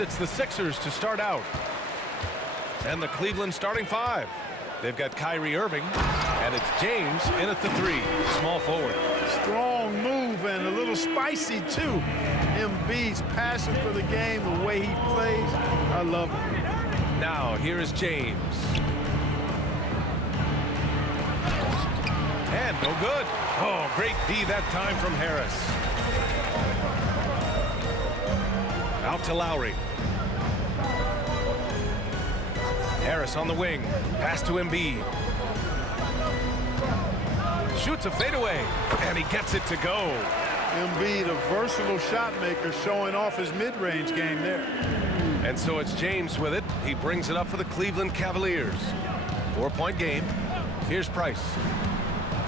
And it's the Sixers to start out. And the Cleveland starting five. They've got Kyrie Irving, and it's James in at the 3, small forward. Strong move and a little spicy, too. Embiid's passion for the game, the way he plays, I love it. Now, here is James. And no good. Oh, great D that time from Harris. Out to Lowry. Harris on the wing. Pass to Embiid. Shoots a fadeaway, and he gets it to go. Embiid, a versatile shot maker, showing off his mid-range game there. And so it's James with it. He brings it up for the Cleveland Cavaliers. 4-point game. Here's Price.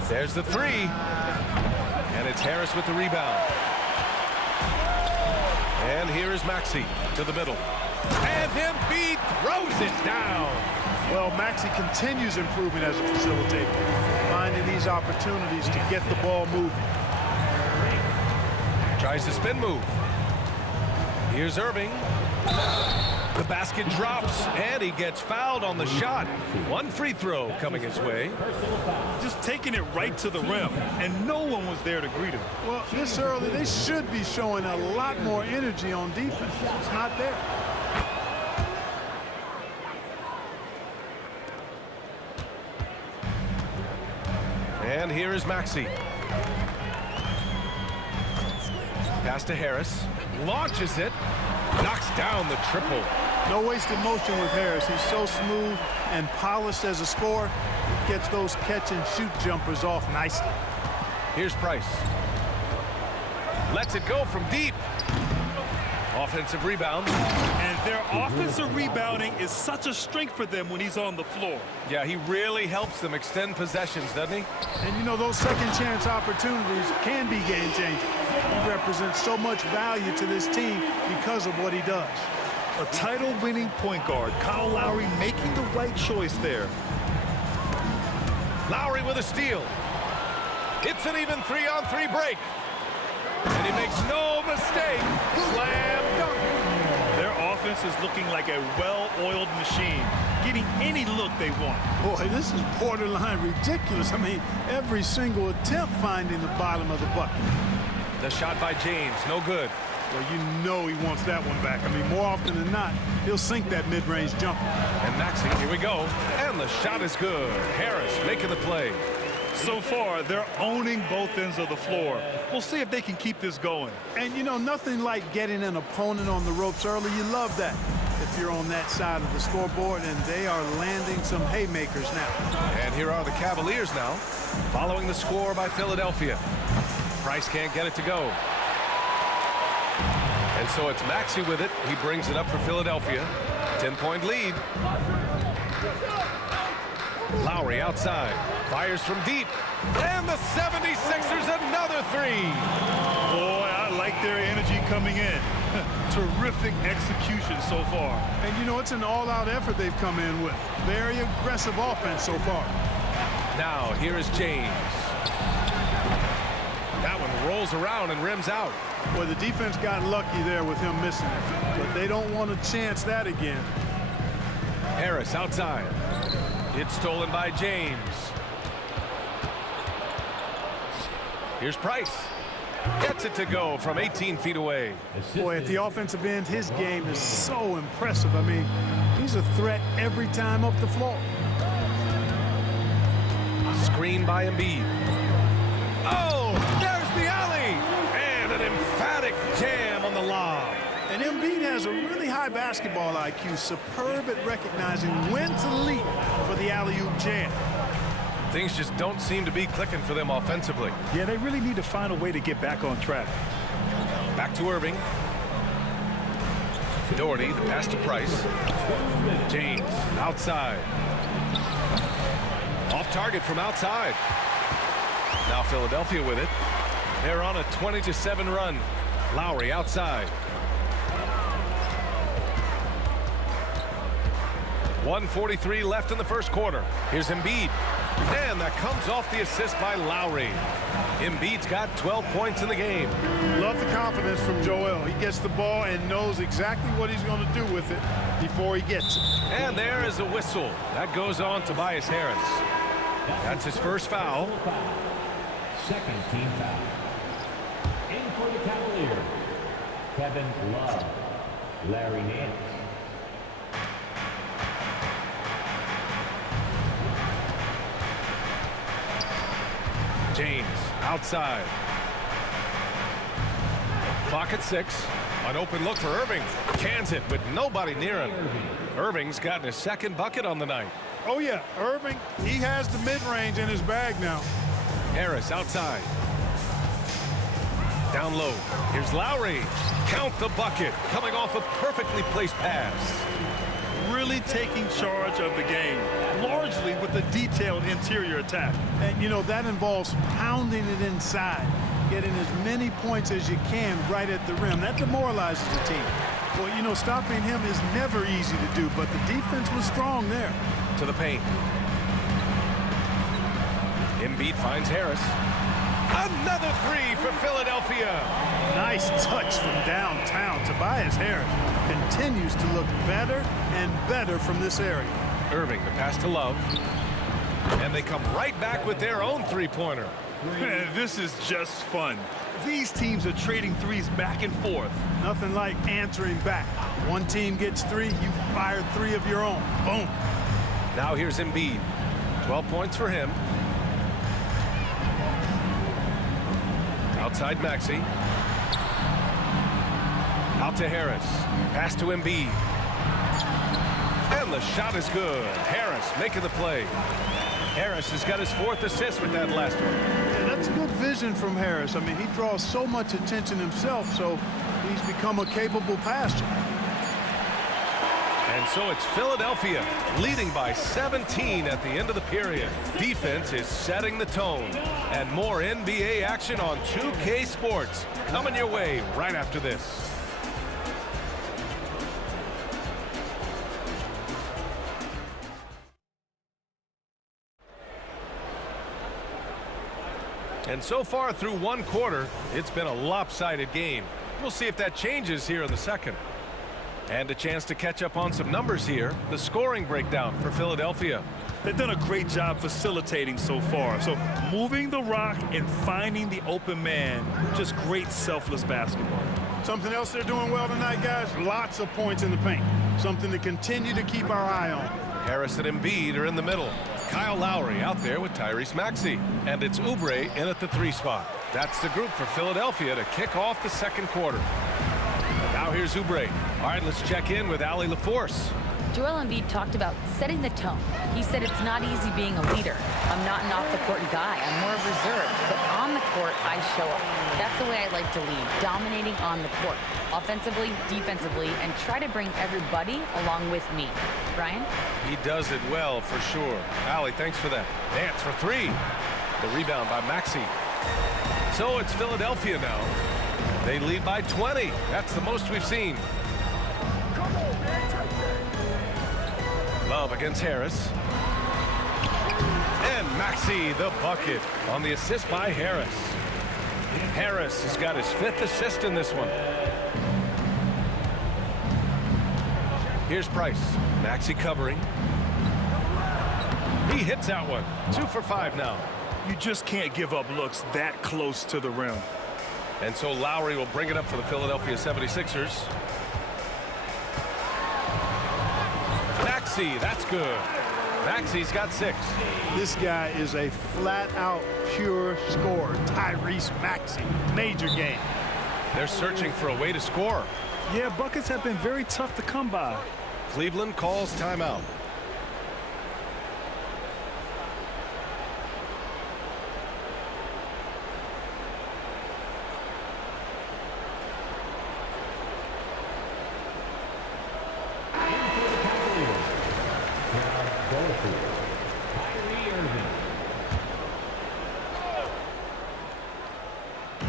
There's the 3. And it's Harris with the rebound. And here is Maxey to the middle. And Embiid throws it down. Well, Maxey continues improving as a facilitator, finding these opportunities to get the ball moving. Tries to spin move. Here's Irving. The basket drops, and he gets fouled on the shot. One free throw coming his way. Just taking it right to the rim, and no one was there to greet him. Well, this early, they should be showing a lot more energy on defense. It's not there. And here is Maxey. Pass to Harris. Launches it. Knocks down the triple. No wasted motion with Harris. He's so smooth and polished as a scorer. He gets those catch-and-shoot jumpers off nicely. Here's Price. Lets it go from deep. Offensive rebound. And their offensive rebounding is such a strength for them when he's on the floor. Yeah, he really helps them extend possessions, doesn't he? And, you know, those second-chance opportunities can be game-changing. He represents so much value to this team because of what he does. A title-winning point guard, Kyle Lowry, making the right choice there. Lowry with a steal. It's an even 3-on-3 break. And he makes no mistake. Slam dunk. Their offense is looking like a well-oiled machine, getting any look they want. Boy, this is borderline ridiculous. I mean, every single attempt finding the bottom of the bucket. The shot by James, no good. Well, you know he wants that one back. I mean, more often than not, he'll sink that mid-range jumper. And Maxey, here we go. And the shot is good. Harris making the play. So far, they're owning both ends of the floor. We'll see if they can keep this going. And, you know, nothing like getting an opponent on the ropes early. You love that if you're on that side of the scoreboard, and they are landing some haymakers now. And here are the Cavaliers now, following the score by Philadelphia. Price can't get it to go. And so it's Maxey with it. He brings it up for Philadelphia. 10-point lead. Lowry outside. Fires from deep. And the 76ers another 3. Boy, I like their energy coming in. Terrific execution so far. And, you know, it's an all-out effort they've come in with. Very aggressive offense so far. Now, here is James. That one rolls around and rims out. Well, the defense got lucky there with him missing it, but they don't want to chance that again. Harris outside. It's stolen by James. Here's Price. Gets it to go from 18 feet away. Boy, at the offensive end, his game is so impressive. I mean, he's a threat every time up the floor. Screen by Embiid. Oh, there's the alley! And an emphatic jam on the lob. And Embiid has a really high basketball IQ, superb at recognizing when to leap for the alley-oop jam. Things just don't seem to be clicking for them offensively. Yeah, they really need to find a way to get back on track. Back to Irving. Doherty, the pass to Price. James, outside. Off target from outside. Now Philadelphia with it. They're on a 20-7 run. Lowry outside. 1:43 left in the first quarter. Here's Embiid. And that comes off the assist by Lowry. Embiid's got 12 points in the game. Love the confidence from Joel. He gets the ball and knows exactly what he's going to do with it before he gets it. And there is a whistle. That goes on Tobias Harris. That's his first foul. Second team foul. In for the Cavaliers, Kevin Love, Larry Nance. James outside. Clock at 6. An open look for Irving. Cans it with nobody near him. Irving's gotten his second bucket on the night. Oh, yeah. Irving, he has the mid-range in his bag now. Harris outside. Down low. Here's Lowry. Count the bucket. Coming off a perfectly placed pass. Really taking charge of the game, largely with a detailed interior attack. And, you know, that involves pounding it inside, getting as many points as you can right at the rim. That demoralizes the team. Well, you know, stopping him is never easy to do, but the defense was strong there. To the paint. Embiid finds Harris. Another three for Philadelphia. Nice touch from downtown. Tobias Harris continues to look better and better from this area. Irving, the pass to Love. And they come right back with their own three-pointer. Man, this is just fun. These teams are trading threes back and forth. Nothing like answering back. One team gets 3, you fire 3 of your own. Boom. Now here's Embiid. 12 points for him. Outside Maxey. Out to Harris. Pass to Embiid. And the shot is good. Harris making the play. Harris has got his 4th assist with that last one. Yeah, that's good vision from Harris. I mean, he draws so much attention himself, so he's become a capable passer. And so it's Philadelphia leading by 17 at the end of the period. Defense is setting the tone. And more NBA action on 2K Sports coming your way right after this. And so far through one quarter, it's been a lopsided game. We'll see if that changes here in the second. And a chance to catch up on some numbers here. The scoring breakdown for Philadelphia. They've done a great job facilitating so far. So moving the rock and finding the open man, just great selfless basketball. Something else they're doing well tonight, guys, lots of points in the paint. Something to continue to keep our eye on. Harris and Embiid are in the middle. Kyle Lowry out there with Tyrese Maxey. And it's Oubre in at the 3 spot. That's the group for Philadelphia to kick off the second quarter. Now here's Oubre. All right, let's check in with Allie LaForce. Joel Embiid talked about setting the tone. He said it's not easy being a leader. I'm not an off-the-court guy. I'm more reserved. But on the court, I show up. That's the way I like to lead, dominating on the court, offensively, defensively, and try to bring everybody along with me. Brian? He does it well, for sure. Allie, thanks for that. Nance for 3. The rebound by Maxey. So it's Philadelphia now. They lead by 20. That's the most we've seen. Love against Harris. And Maxey the bucket on the assist by Harris. Harris has got his 5th assist in this one. Here's Price. Maxey covering. He hits that one. 2 for 5 now. You just can't give up looks that close to the rim. And so Lowry will bring it up for the Philadelphia 76ers. Maxey, that's good. Maxey's got 6. This guy is a flat-out pure scorer. Tyrese Maxey, major game. They're searching for a way to score. Yeah, buckets have been very tough to come by. Cleveland calls timeout.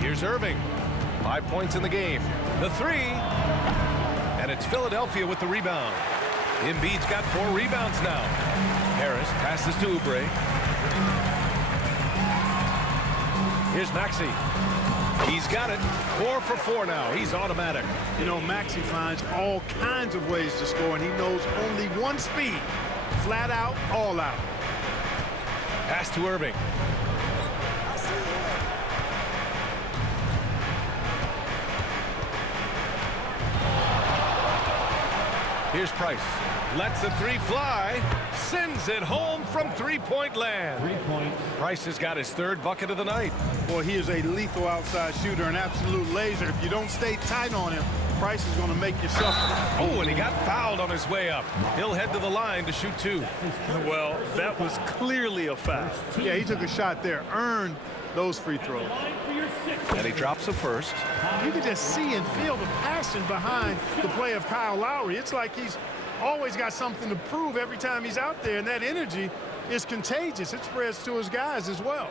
Here's Irving. 5 points in the game. The 3. And it's Philadelphia with the rebound. Embiid's got 4 rebounds now. Harris passes to Oubre. Here's Maxey. He's got it. 4 for 4 now. He's automatic. You know, Maxey finds all kinds of ways to score, and he knows only one speed. Flat out, all out. Pass to Irving. Here's Price. Lets the three fly. Sends it home from three-point land. 3 points. Price has got his 3rd bucket of the night. Boy, he is a lethal outside shooter, an absolute laser. If you don't stay tight on him, Price is going to make you suffer. Oh, and he got fouled on his way up. He'll head to the line to shoot 2. Well, that was clearly a foul. Yeah, he took a shot there, earned those free throws. And he drops the first. You can just see and feel the passion behind the play of Kyle Lowry. It's like he's always got something to prove every time he's out there, and that energy is contagious. It spreads to his guys as well.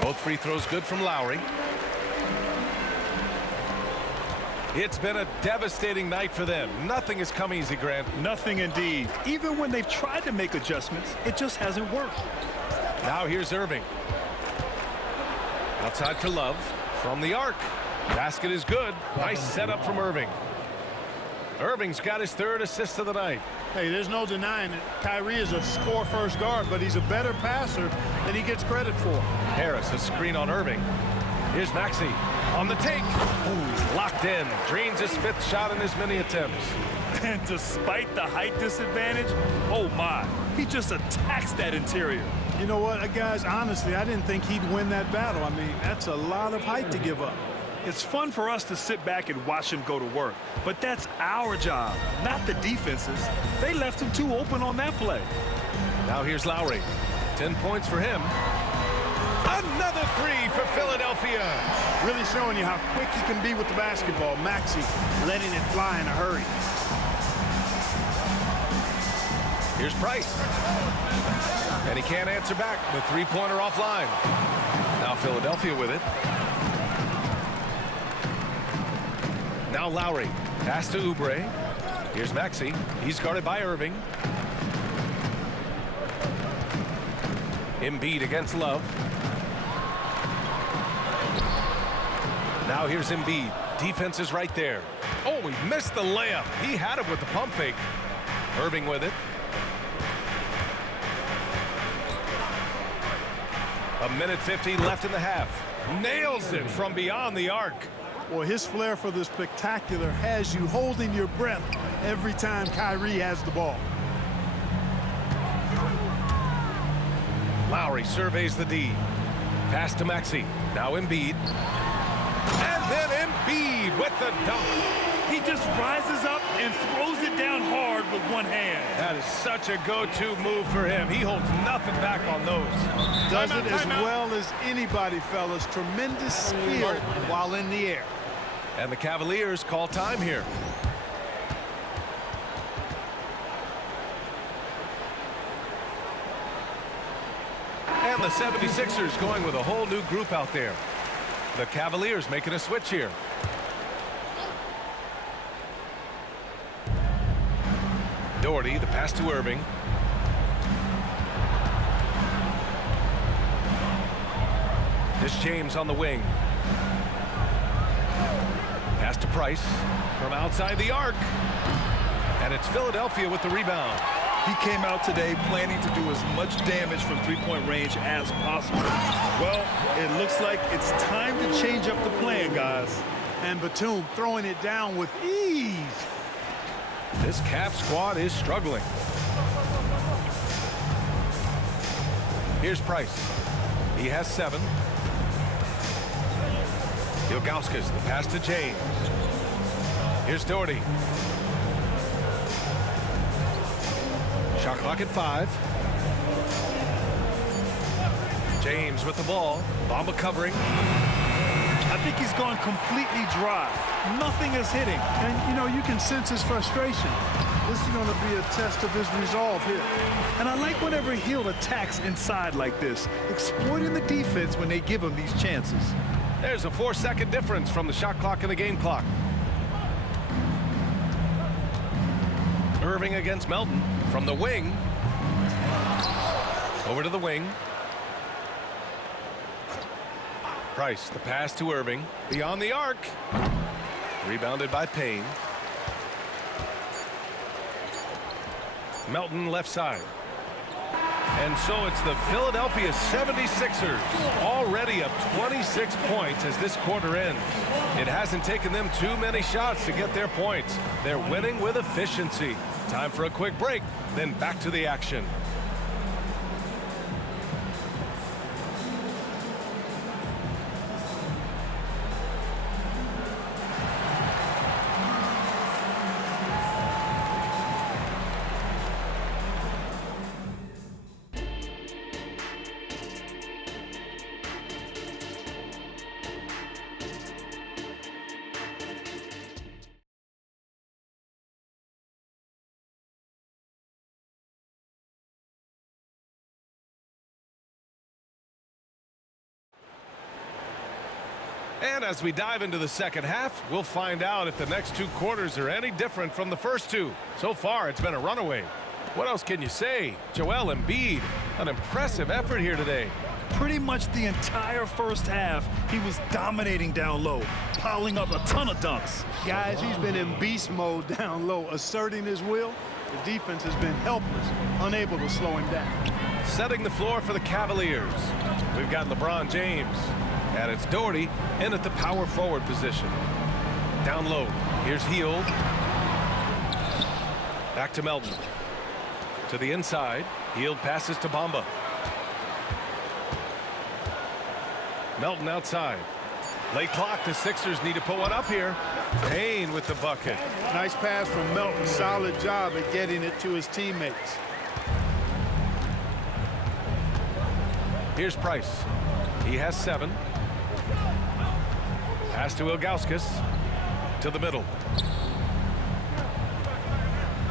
Both free throws good from Lowry. It's been a devastating night for them. Nothing has come easy, Grant. Nothing indeed. Even when they've tried to make adjustments, it just hasn't worked. Now here's Irving. Outside for Love. From the arc. Basket is good. Nice setup from Irving. Irving's got his 3rd assist of the night. Hey, there's no denying it. Kyrie is a score-first guard, but he's a better passer than he gets credit for. Harris, a screen on Irving. Here's Maxey on the take. Ooh, he's locked in. Drains his 5th shot in his many attempts. And despite the height disadvantage, oh my, he just attacks that interior. You know what, guys, honestly, I didn't think he'd win that battle. I mean, that's a lot of height to give up. It's fun for us to sit back and watch him go to work, but that's our job, not the defense's. They left him too open on that play. Now here's Lowry. 10 points for him. Another 3 for Philadelphia. Really showing you how quick he can be with the basketball. Maxey letting it fly in a hurry. Here's Price. And he can't answer back. The 3-pointer offline. Now Philadelphia with it. Now Lowry. Pass to Oubre. Here's Maxey. He's guarded by Irving. Embiid against Love. Now here's Embiid. Defense is right there. Oh, he missed the layup. He had it with the pump fake. Irving with it. A minute 50 left in the half. Nails it from beyond the arc. Well, his flair for the spectacular has you holding your breath every time Kyrie has the ball. Lowry surveys the D. Pass to Maxey. Now Embiid. And then Embiid with the dunk. He just rises up and throws it down hard with one hand. That is such a go-to move for him. He holds nothing back on those. Does it as well as anybody, fellas. Tremendous skill while in the air. And the Cavaliers call time here. And the 76ers going with a whole new group out there. The Cavaliers making a switch here. Doherty, the pass to Irving. This James on the wing. Pass to Price from outside the arc. And it's Philadelphia with the rebound. He came out today planning to do as much damage from three-point range as possible. Well, it looks like it's time to change up the plan, guys. And Batum throwing it down with ease. This Cavs squad is struggling. Here's Price. He has 7. Ilgauskas, the pass to James. Here's Doherty. Shot clock at 5. James with the ball. Bamba covering. I think he's gone completely dry. Nothing is hitting. And, you know, you can sense his frustration. This is going to be a test of his resolve here. And I like whenever Hill attacks inside like this, exploiting the defense when they give him these chances. There's a 4-second difference from the shot clock and the game clock. Irving against Melton from the wing. Over to the wing. Price, the pass to Irving. Beyond the arc. Rebounded by Payne. Melton left side. And so it's the Philadelphia 76ers already up 26 points as this quarter ends. It hasn't taken them too many shots to get their points. They're winning with efficiency. Time for a quick break, then back to the action. And as we dive into the second half, we'll find out if the next two quarters are any different from the first two. So far, it's been a runaway. What else can you say? Joel Embiid, an impressive effort here today. Pretty much the entire first half, he was dominating down low, piling up a ton of dunks. Guys, he's been in beast mode down low, asserting his will. The defense has been helpless, unable to slow him down. Setting the floor for the Cavaliers. We've got LeBron James. And it's Doherty in at the power forward position. Down low. Here's Hield. Back to Melton. To the inside. Hield passes to Bamba. Melton outside. Late clock. The Sixers need to put one up here. Payne with the bucket. Nice pass from Melton. Solid job at getting it to his teammates. Here's Price. He has 7. Pass to Ilgauskas. To the middle.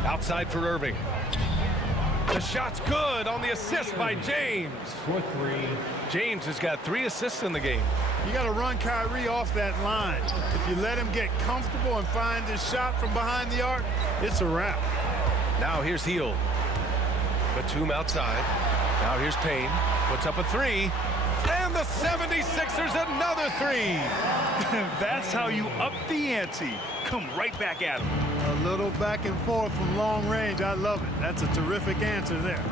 Outside for Irving. The shot's good on the assist by James. For 3. James has got 3 assists in the game. You got to run Kyrie off that line. If you let him get comfortable and find his shot from behind the arc, it's a wrap. Now here's Hield. Batum outside. Now here's Payne. Puts up a 3. And the 76ers another 3. That's how you up the ante. Come right back at him. A little back and forth from long range. I love it. That's a terrific answer there.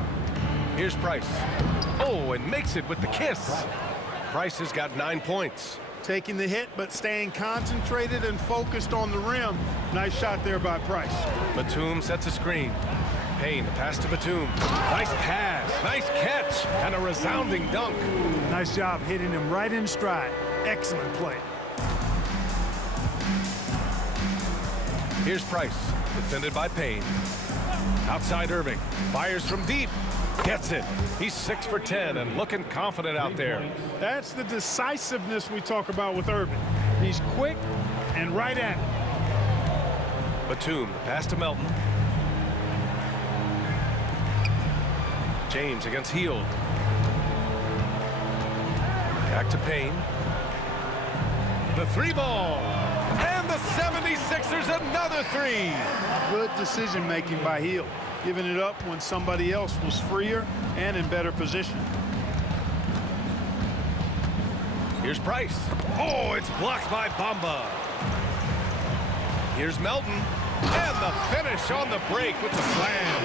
Here's Price. Oh, and makes it with the kiss. Price has got 9 points. Taking the hit, but staying concentrated and focused on the rim. Nice shot there by Price. Batum sets a screen. Payne, the pass to Batum. Nice pass, nice catch, and a resounding dunk. Nice job hitting him right in stride. Excellent play. Here's Price, defended by Payne. Outside Irving, fires from deep. Gets it. He's 6 for 10 and looking confident out there. That's the decisiveness we talk about with Irving. He's quick and right at it. Batum, the pass to Melton. James against Hield. Back to Payne. The 3 ball. And the 76ers another 3. Good decision making by Hield. Giving it up when somebody else was freer and in better position. Here's Price. Oh, it's blocked by Bamba. Here's Melton. And the finish on the break with the slam.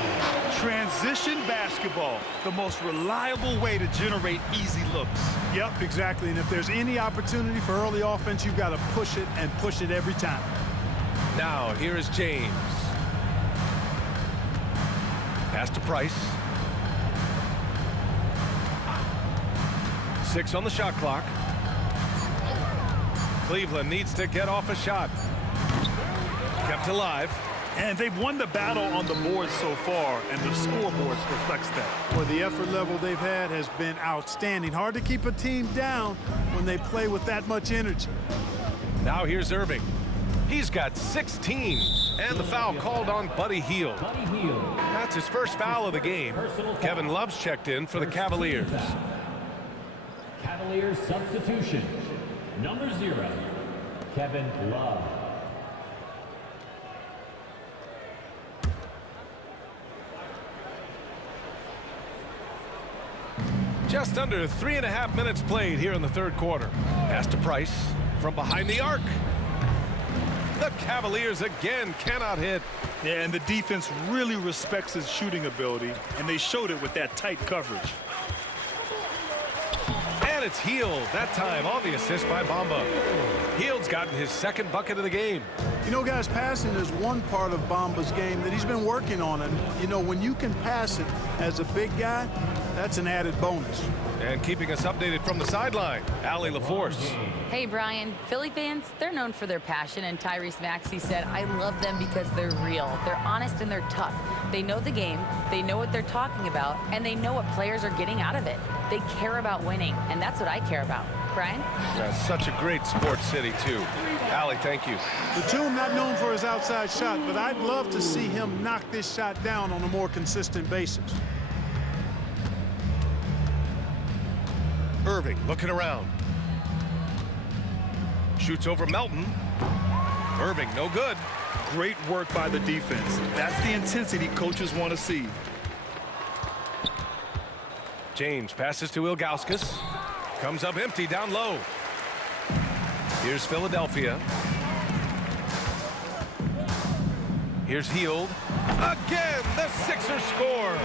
Transition basketball, the most reliable way to generate easy looks. Yep, exactly. And if there's any opportunity for early offense, you've got to push it and push it every time. Now, here is James. Pass to Price. 6 on the shot clock. Cleveland needs to get off a shot. Kept alive. And they've won the battle on the board so far, and the scoreboard reflects that. Well, the effort level they've had has been outstanding. Hard to keep a team down when they play with that much energy. Now here's Irving. He's got 16. And the foul called on Buddy Hield. That's his first foul of the game. Kevin Love's checked in for the Cavaliers. Cavaliers substitution. Number 0, Kevin Love. Just under 3.5 minutes played here in the third quarter. Pass to Price from behind the arc. The Cavaliers again cannot hit. Yeah, and the defense really respects his shooting ability, and they showed it with that tight coverage. And it's Hield, that time on the assist by Bamba. Hield's gotten his second bucket of the game. You know, guys, passing is one part of Bamba's game that he's been working on. And, you know, when you can pass it as a big guy, that's an added bonus. And keeping us updated from the sideline, Allie LaForce. Hey, Brian. Philly fans, they're known for their passion, and Tyrese Maxey said, I love them because they're real. They're honest and they're tough. They know the game, they know what they're talking about, and they know what players are getting out of it. They care about winning, and that's what I care about. Brian? That's such a great sports city, too. Allie, thank you. Batum not known for his outside shot, but I'd love to see him knock this shot down on a more consistent basis. Irving looking around. Shoots over Melton. Irving, no good. Great work by the defense. That's the intensity coaches want to see. James passes to Ilgauskas. Comes up empty down low. Here's Philadelphia. Here's Hield. Again, the Sixers score.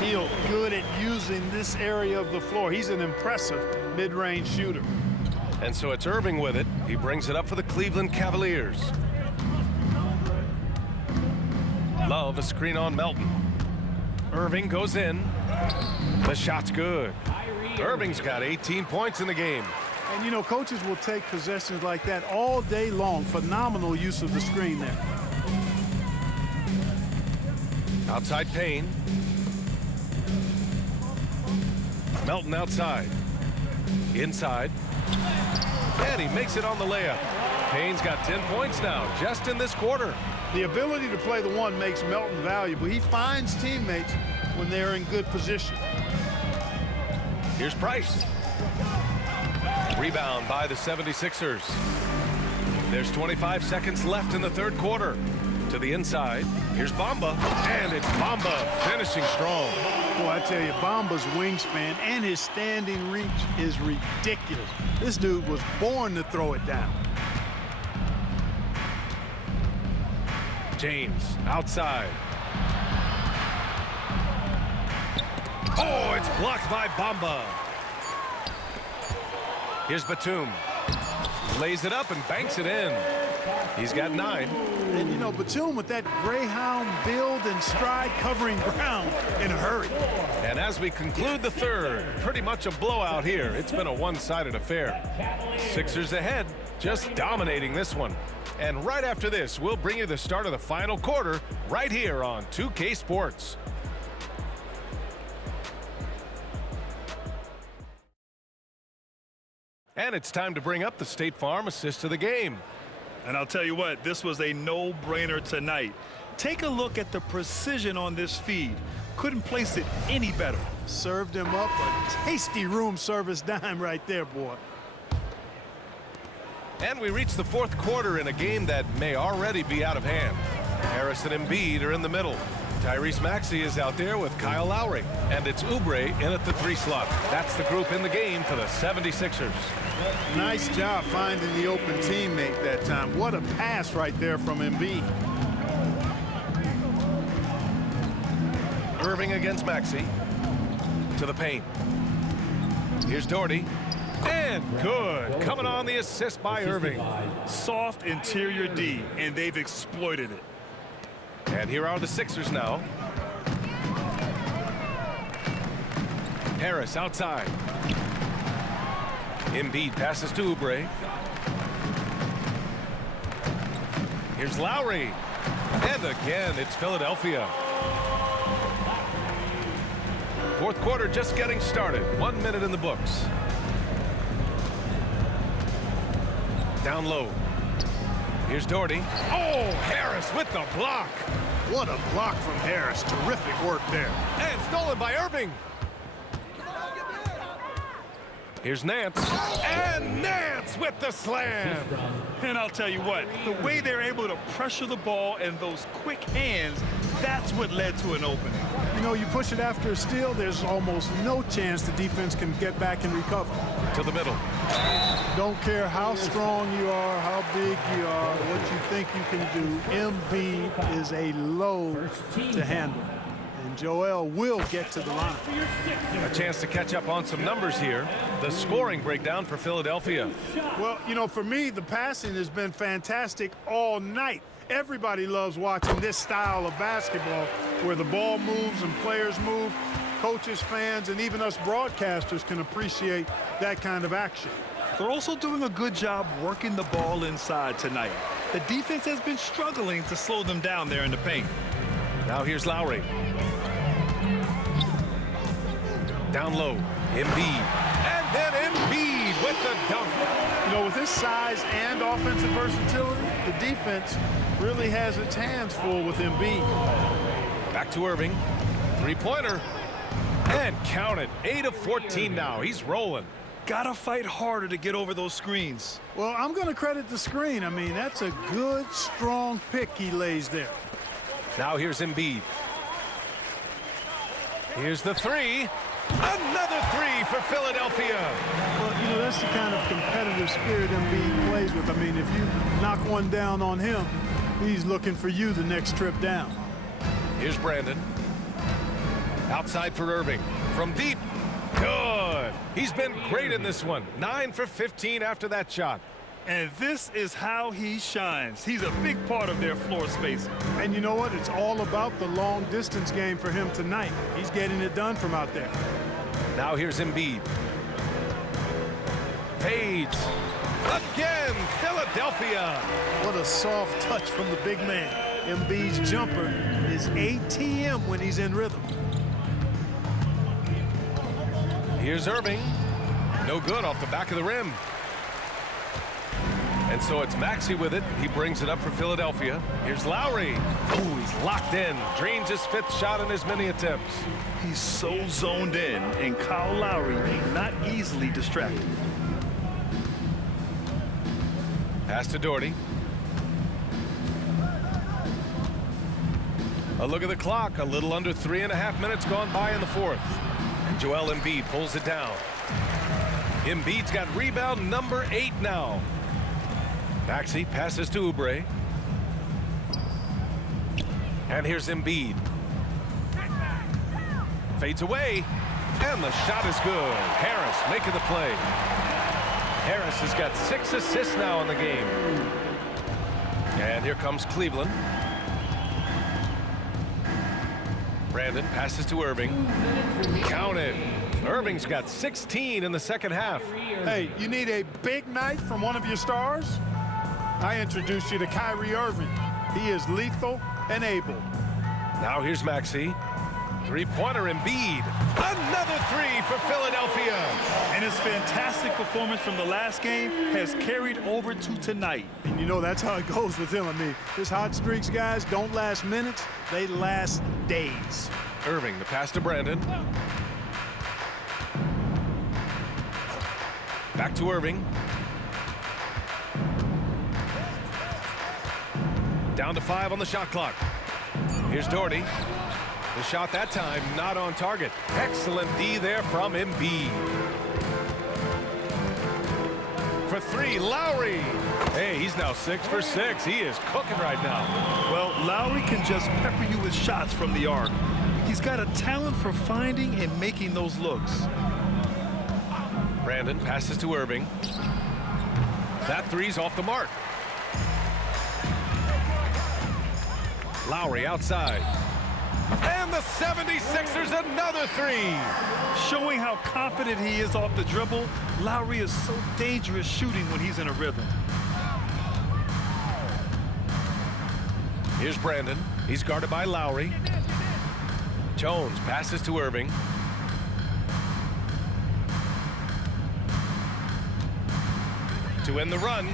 Hield good at using this area of the floor. He's an impressive mid-range shooter. And so it's Irving with it. He brings it up for the Cleveland Cavaliers. Love a screen on Melton. Irving goes in. The shot's good. Irving's got 18 points in the game. And, you know, coaches will take possessions like that all day long. Phenomenal use of the screen there. Outside Payne. Melton outside. Inside. And he makes it on the layup. Payne's got 10 points now, just in this quarter. The ability to play the one makes Melton valuable. He finds teammates when they're in good position. Here's Price. Rebound by the 76ers. There's 25 seconds left in the third quarter. To the inside. Here's Bamba. And it's Bamba finishing strong. Boy, I tell you, Bamba's wingspan and his standing reach is ridiculous. This dude was born to throw it down. James outside. Oh, it's blocked by Bamba. Here's Batum. Lays it up and banks it in. He's got 9. And, you know, Batum with that Greyhound build and stride covering ground in a hurry. And as we conclude the third, pretty much a blowout here. It's been a one-sided affair. Sixers ahead, just dominating this one. And right after this, we'll bring you the start of the final quarter right here on 2K Sports. And it's time to bring up the State Farm assist of the game. And I'll tell you what, this was a no-brainer tonight. Take a look at the precision on this feed. Couldn't place it any better. Served him up a tasty room service dime right there, boy. And we reach the fourth quarter in a game that may already be out of hand. Harris and Embiid are in the middle. Tyrese Maxey is out there with Kyle Lowry. And it's Oubre in at the 3 slot. That's the group in the game for the 76ers. Nice job finding the open teammate that time. What a pass right there from Embiid. Irving against Maxey. To the paint. Here's Doherty. And good. Coming on the assist by Irving. Soft interior D, and they've exploited it. And here are the Sixers now. Harris outside. Embiid passes to Oubre. Here's Lowry. And again, it's Philadelphia. Fourth quarter just getting started. 1 minute in the books. Down low. Here's Doherty. Oh, Harris with the block. What a block from Harris. Terrific work there. And stolen by Irving. Here's Nance. And Nance with the slam. And I'll tell you what, the way they're able to pressure the ball and those quick hands that's what led to an opening. You know, you push it after a steal, there's almost no chance the defense can get back and recover. To the middle. Don't care how strong you are, how big you are, what you think you can do. Embiid is a load to handle. And Joel will get to the line. A chance to catch up on some numbers here. The scoring breakdown for Philadelphia. Well, you know, for me, the passing has been fantastic all night. Everybody loves watching this style of basketball where the ball moves and players move. Coaches, fans, and even us broadcasters can appreciate that kind of action. They're also doing a good job working the ball inside tonight. The defense has been struggling to slow them down there in the paint. Now here's Lowry. Down low, Embiid. And then Embiid with the dunk. You know, with his size and offensive versatility, the defense really has its hands full with Embiid. Back to Irving. Three-pointer. And count it. 8 of 14 now. He's rolling. Gotta fight harder to get over those screens. Well, I'm going to credit the screen. I mean, that's a good, strong pick he lays there. Now here's Embiid. Here's the three. Another three for Philadelphia. Well, you know, that's the kind of competitive spirit Embiid plays with. I mean, if you knock one down on him, he's looking for you the next trip down. Here's Brandon. Outside for Irving. From deep. Good. He's been great in this one. 9 for 15 after that shot. And this is how he shines. He's a big part of their floor spacing. And you know what? It's all about the long distance game for him tonight. He's getting it done from out there. Now here's Embiid. Fades. Again, Philadelphia. What a soft touch from the big man. Embiid's jumper is ATM when he's in rhythm. Here's Irving. No good off the back of the rim. And so it's Maxey with it. He brings it up for Philadelphia. Here's Lowry. Ooh, he's locked in. Drains his 5th shot in his many attempts. He's so zoned in, and Kyle Lowry not easily distracted. Pass to Doherty. A look at the clock. A little under 3.5 minutes gone by in the 4th. And Joel Embiid pulls it down. Embiid's got rebound number 8 now. Maxey passes to Oubre. And here's Embiid. Fades away. And the shot is good. Harris making the play. Harris has got 6 assists now in the game. And here comes Cleveland. Brandon passes to Irving. Count it. Irving's got 16 in the second half. Hey, you need a big night from one of your stars? I introduce you to Kyrie Irving. He is lethal and able. Now here's Maxey. Three-pointer Embiid. Another three for Philadelphia. And his fantastic performance from the last game has carried over to tonight. And you know, that's how it goes with him. I mean, his hot streaks, guys, don't last minutes. They last days. Irving, the pass to Brandon. Back to Irving. Down to 5 on the shot clock. Here's Doherty. The shot that time not on target. Excellent D there from Embiid. For 3, Lowry. Hey, he's now 6 for 6. He is cooking right now. Well, Lowry can just pepper you with shots from the arc. He's got a talent for finding and making those looks. Brandon passes to Irving. That three's off the mark. Lowry outside. And the 76ers another three. Showing how confident he is off the dribble, Lowry is so dangerous shooting when he's in a rhythm. Here's Brandon. He's guarded by Lowry. Jones passes to Irving. To end the run.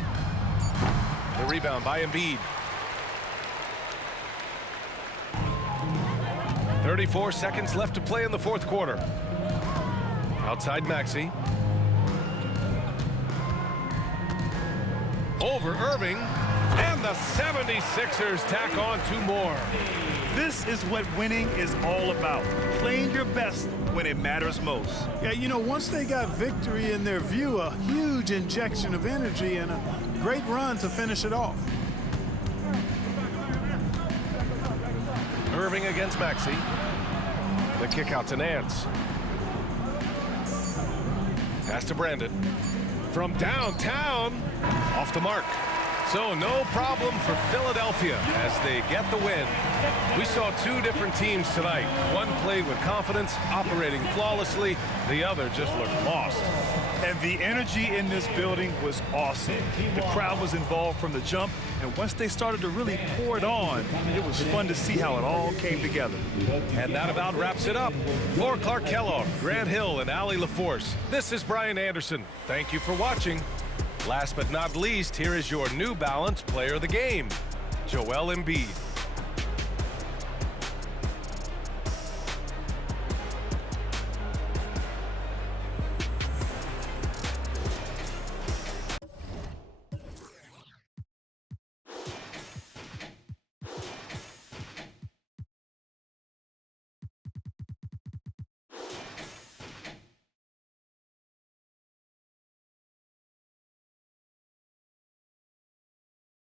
The rebound by Embiid. 34 seconds left to play in the 4th quarter. Outside Maxey. Over Irving. And the 76ers tack on 2 more. This is what winning is all about. Playing your best when it matters most. Yeah, you know, once they got victory in their view, a huge injection of energy and a great run to finish it off. Irving against Maxey. The kick out to Nance. Pass to Brandon. From downtown, off the mark. So no problem for Philadelphia as they get the win. We saw two different teams tonight. One played with confidence, operating flawlessly. The other just looked lost. And the energy in this building was awesome. The crowd was involved from the jump, and once they started to really pour it on, it was fun to see how it all came together. And that about wraps it up. For Clark Kellogg, Grant Hill, and Allie LaForce, this is Brian Anderson. Thank you for watching. Last but not least, here is your New Balance Player of the Game, Joel Embiid.